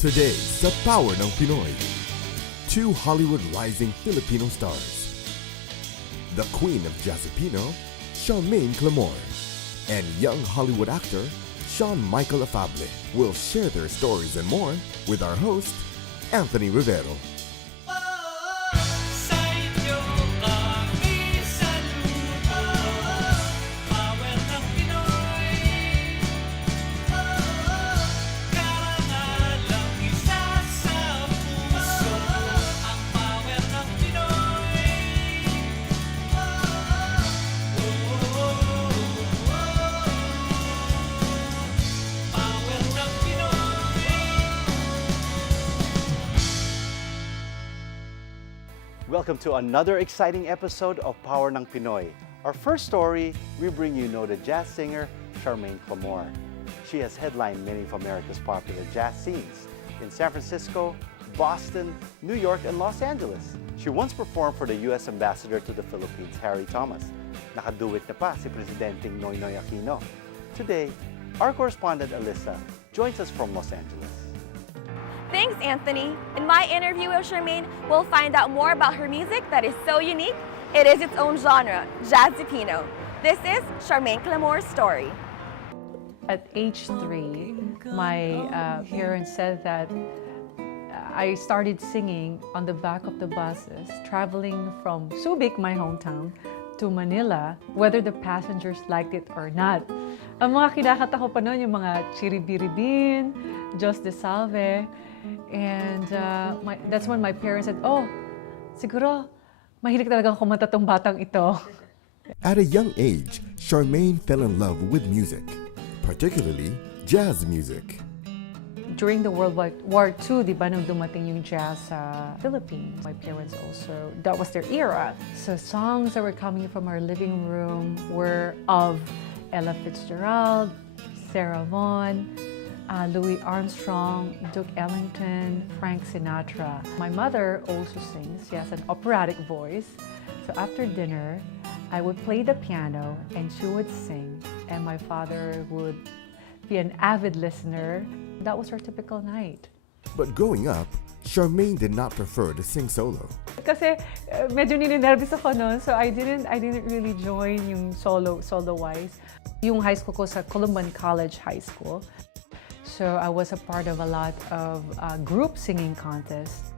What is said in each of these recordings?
Today sa Power ng Pinoy, two Hollywood rising Filipino stars. The Queen of Jazzipino, Charmaine Clamor, and young Hollywood actor Sean Michael Afable will share their stories and more with our host, Anthony Rivero. Welcome to another exciting episode of Power ng Pinoy. Our first story, we bring you noted jazz singer Charmaine Clamor. She has headlined many of America's popular jazz scenes in San Francisco, Boston, New York, and Los Angeles. She once performed for the U.S. Ambassador to the Philippines, Harry Thomas. Nakaduwit na pa si Presidenteng Noynoy Aquino. Today, our correspondent Alyssa joins us from Los Angeles. Thanks, Anthony. In my interview with Charmaine, we'll find out more about her music that is so unique. It is its own genre, Jazzipino. This is Charmaine Clamor's story. At age 3, my parents said that I started singing on the back of the buses, traveling from Subic, my hometown, to Manila, whether the passengers liked it or not. Ang mga kinakanta ko pa noon, yung mga Chiribiribin, Diyos de Salve, and that's when my parents said, oh, siguro, mahilig talagang kumanta tong batang ito. At a young age, Charmaine fell in love with music, particularly jazz music. During the World War II, di ba, nung dumating yung jazz sa Philippines, my parents also, that was their era. So songs that were coming from our living room were of Ella Fitzgerald, Sarah Vaughan, Louis Armstrong, Duke Ellington, Frank Sinatra. My mother also sings. She has an operatic voice. So after dinner, I would play the piano and she would sing. And my father would be an avid listener. That was our typical night. But growing up, Charmaine did not prefer to sing solo. Kasi medyo ninenervous ako noon, so I didn't really join yung solo-wise. Yung high school ko sa Columban College High School. So I was a part of a lot of group singing contests.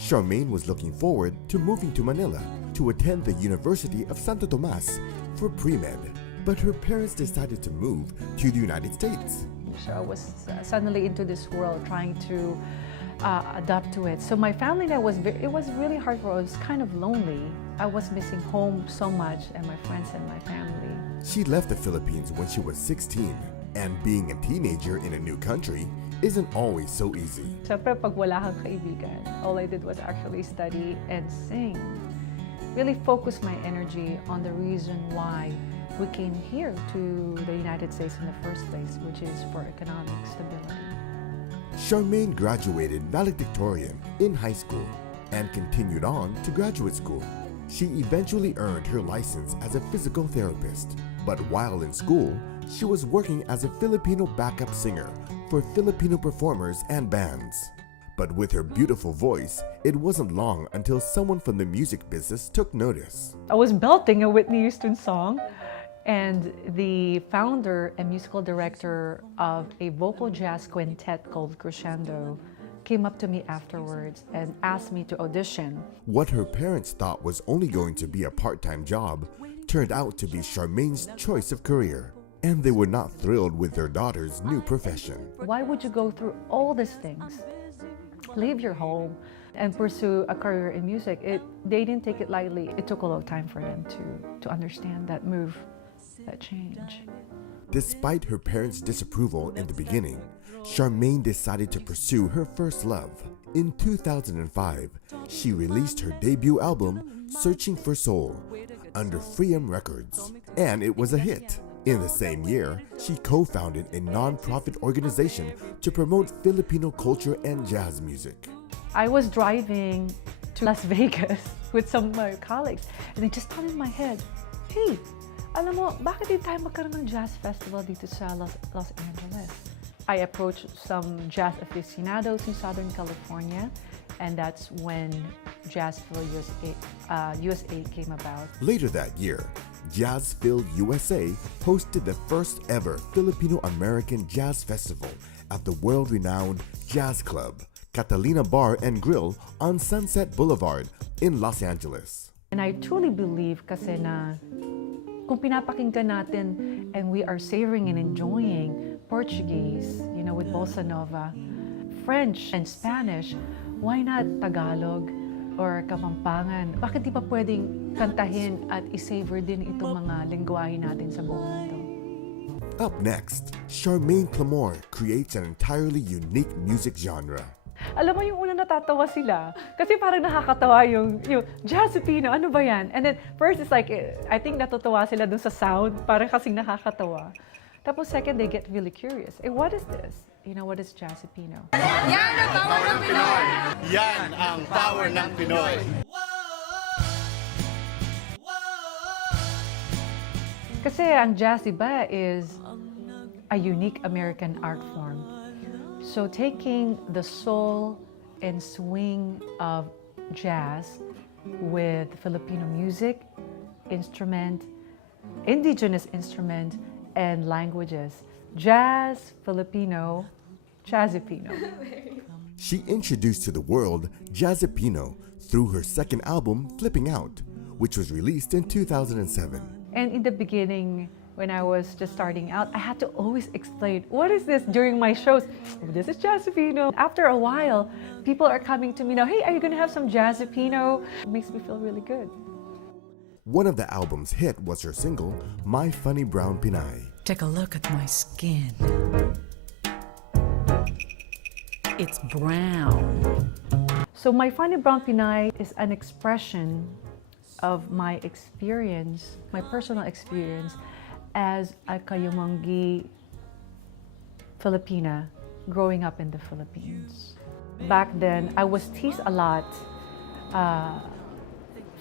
Charmaine was looking forward to moving to Manila to attend the University of Santo Tomas for pre-med. But her parents decided to move to the United States. So I was suddenly into this world, trying to adapt to it. So my family and I it was really hard for us. It was kind of lonely. I was missing home so much and my friends and my family. She left the Philippines when she was 16, and being a teenager in a new country isn't always so easy. Siyempre, pag wala kang kaibigan, all I did was actually study and sing. Really focus my energy on the reason why we came here to the United States in the first place, which is for economic stability. Charmaine graduated valedictorian in high school and continued on to graduate school. She eventually earned her license as a physical therapist, but while in school, she was working as a Filipino backup singer for Filipino performers and bands. But with her beautiful voice, it wasn't long until someone from the music business took notice. I was belting a Whitney Houston song, and the founder and musical director of a vocal jazz quintet called Crescendo came up to me afterwards and asked me to audition. What her parents thought was only going to be a part-time job turned out to be Charmaine's choice of career, and they were not thrilled with their daughter's new profession. Why would you go through all these things, leave your home, and pursue a career in music? They didn't take it lightly. It took a lot of time for them to understand that move, that change. Despite her parents' disapproval in the beginning, Charmaine decided to pursue her first love. In 2005, she released her debut album, Searching for Soul, under Freedom Records, and it was a hit. In the same year, she co-founded a non-profit organization to promote Filipino culture and jazz music. I was driving to Las Vegas with some of my colleagues, and it just popped in my head, hey, alam mo, bakit di tayo magkaroon ng jazz festival dito sa Los Angeles? I approached some jazz aficionados in Southern California, and that's when Jazzville USA came about. Later that year, Jazzville USA hosted the first ever Filipino-American Jazz Festival at the world-renowned Jazz Club, Catalina Bar and Grill on Sunset Boulevard in Los Angeles. And I truly believe kasi na kung pinapakinggan natin and we are savoring and enjoying Portuguese, with Bossa Nova, French and Spanish, why not Tagalog or Kapampangan? Bakit di pa pwedeng kantahin at isavor din itong mga lengguwahe natin sa buong mundo? Up next, Charmaine Clamor creates an entirely unique music genre. Alam mo, yung una natatawa sila. Kasi parang nakakatawa yung Jazz Filipino, ano ba yan? And then first it's like, I think natutuwa sila dun sa sound, parang kasing nakakatawa. Tapos second, they get really curious. What is this? What is Jazz Filipino? Yan ang power ng Pinoy! Yan ang power ng Pinoy! Kasi ang jazz, diba, is a unique American art form. So taking the soul and swing of jazz with Filipino music, instrument, indigenous instrument, and languages. Jazz, Filipino, Jazzipino. She introduced to the world Jazzipino through her second album, Flipping Out, which was released in 2007. And in the beginning, when I was just starting out, I had to always explain, what is this during my shows? This is Jazzipino. After a while, people are coming to me now, hey, are you gonna have some Jazzipino? It makes me feel really good. One of the album's hit was her single, My Funny Brown Pinay. Take a look at my skin. It's brown. So My Funny Brown Pinay is an expression of my experience, my personal experience as a Kayumanggi Filipina growing up in the Philippines. Back then, I was teased a lot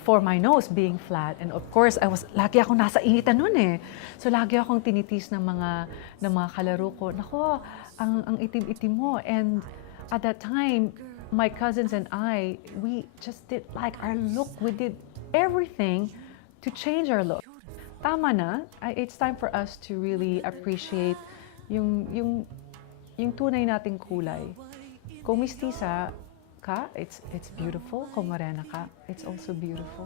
for my nose being flat, and of course, lagi akong nasa initan nun eh. So lagi akong tinitiis ng mga kalaro ko. Nako, ang itim-itim mo. And at that time, my cousins and I, we just did like our look. We did everything to change our look. Tama na. It's time for us to really appreciate yung tunay nating kulay. Kung mistisa ka, it's beautiful. Kung morena ka, it's also beautiful.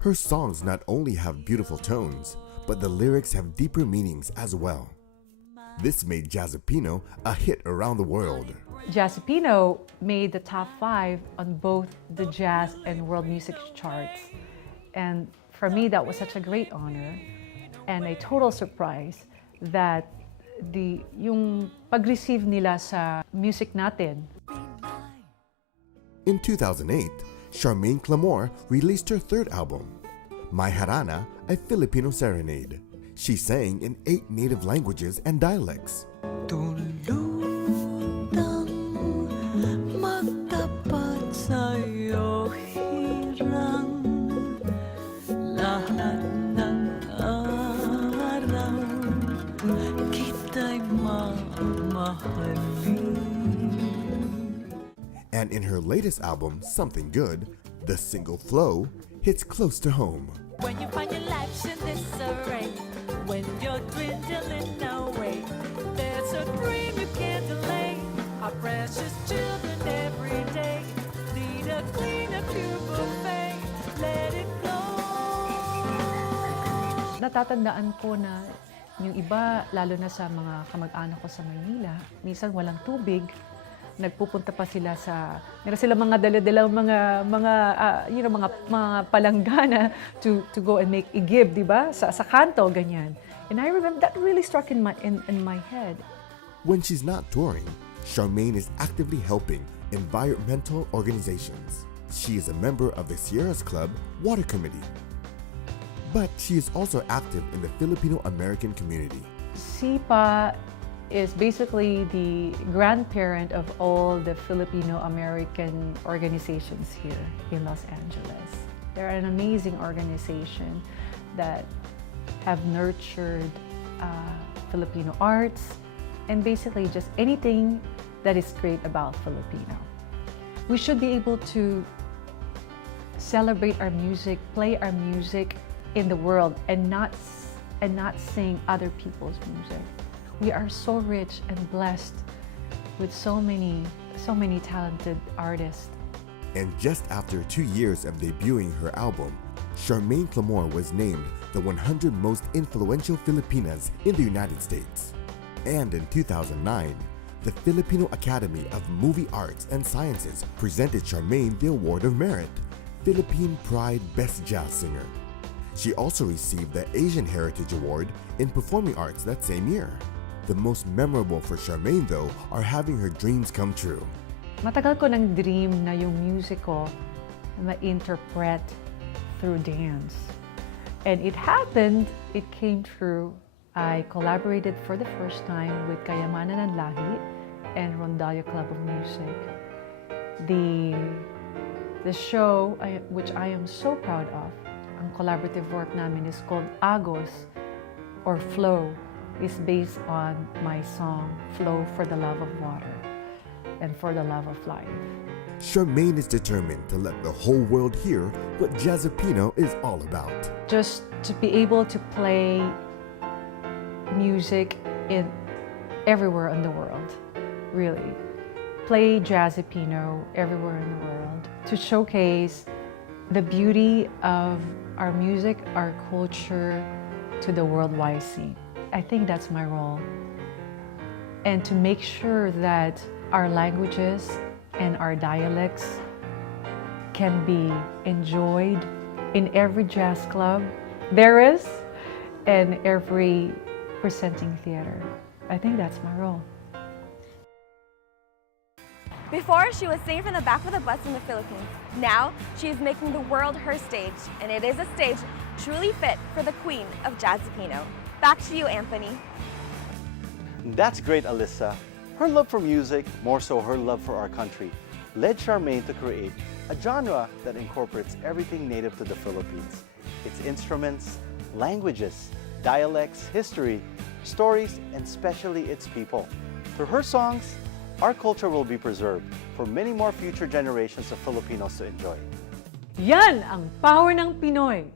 Her songs not only have beautiful tones, but the lyrics have deeper meanings as well. This made Jazzipino a hit around the world. Jazzipino made the top 5 on both the jazz and world music charts. And for me, that was such a great honor and a total surprise that yung pag-receive nila sa music natin. In 2008, Charmaine Clamor released her third album, My Harana, a Filipino Serenade. She sang in 8 native languages and dialects. Tulutang magtapat sa'yo hirang lahat ng araw kita'y mamahalin. And in her latest album, Something Good, the single Flow hits close to home. When you find your life's in disarray, when you're dwindling away, there's a dream you can't delay. Our precious children every day need a clean and pure buffet. Let it go. Natatandaan ko na yung iba, lalo na sa mga kamag-anak ko sa Maynila, minsan walang tubig. Nagpupunta pa sila meron sila mga dala-dalang mga palanggana to go and make igib, di ba? Sa kanto, ganyan. And I remember that really struck in my head. When she's not touring, Charmaine is actively helping environmental organizations. She is a member of the Sierras Club Water Committee. But she is also active in the Filipino-American community. SIPA is basically the grandparent of all the Filipino-American organizations here in Los Angeles. They're an amazing organization that have nurtured Filipino arts, and basically just anything that is great about Filipino. We should be able to celebrate our music, play our music in the world, and not sing other people's music. We are so rich and blessed with so many talented artists. And just after 2 years of debuting her album, Charmaine Clamor was named the 100 most influential Filipinas in the United States. And in 2009, the Filipino Academy of Movie Arts and Sciences presented Charmaine the Award of Merit, Philippine Pride Best Jazz Singer. She also received the Asian Heritage Award in Performing Arts that same year. The most memorable for Charmaine though are having her dreams come true. Matagal ko ng dream na yung music ko ma-interpret through dance. And it happened, it came true. I collaborated for the first time with Kayamanan ng Lahi and Rondallo Club of Music. The show, which I am so proud of, ang collaborative work namin is called Agos, or Flow, is based on my song, Flow for the Love of Water and for the Love of Life. Charmaine is determined to let the whole world hear what Jazzapino is all about. Just to be able to play music in everywhere in the world, really. Play Jazzapino everywhere in the world to showcase the beauty of our music, our culture to the worldwide scene. I think that's my role. And to make sure that our languages and our dialects can be enjoyed in every jazz club there is and every presenting theater. I think that's my role. Before, she was singing from the back of the bus in the Philippines. Now, she is making the world her stage, and it is a stage truly fit for the queen of Jazzapino. Back to you, Anthony. That's great, Alyssa. Her love for music, more so her love for our country, led Charmaine to create a genre that incorporates everything native to the Philippines. Its instruments, languages, dialects, history, stories, and especially its people. Through her songs, our culture will be preserved for many more future generations of Filipinos to enjoy. Yan ang power ng Pinoy!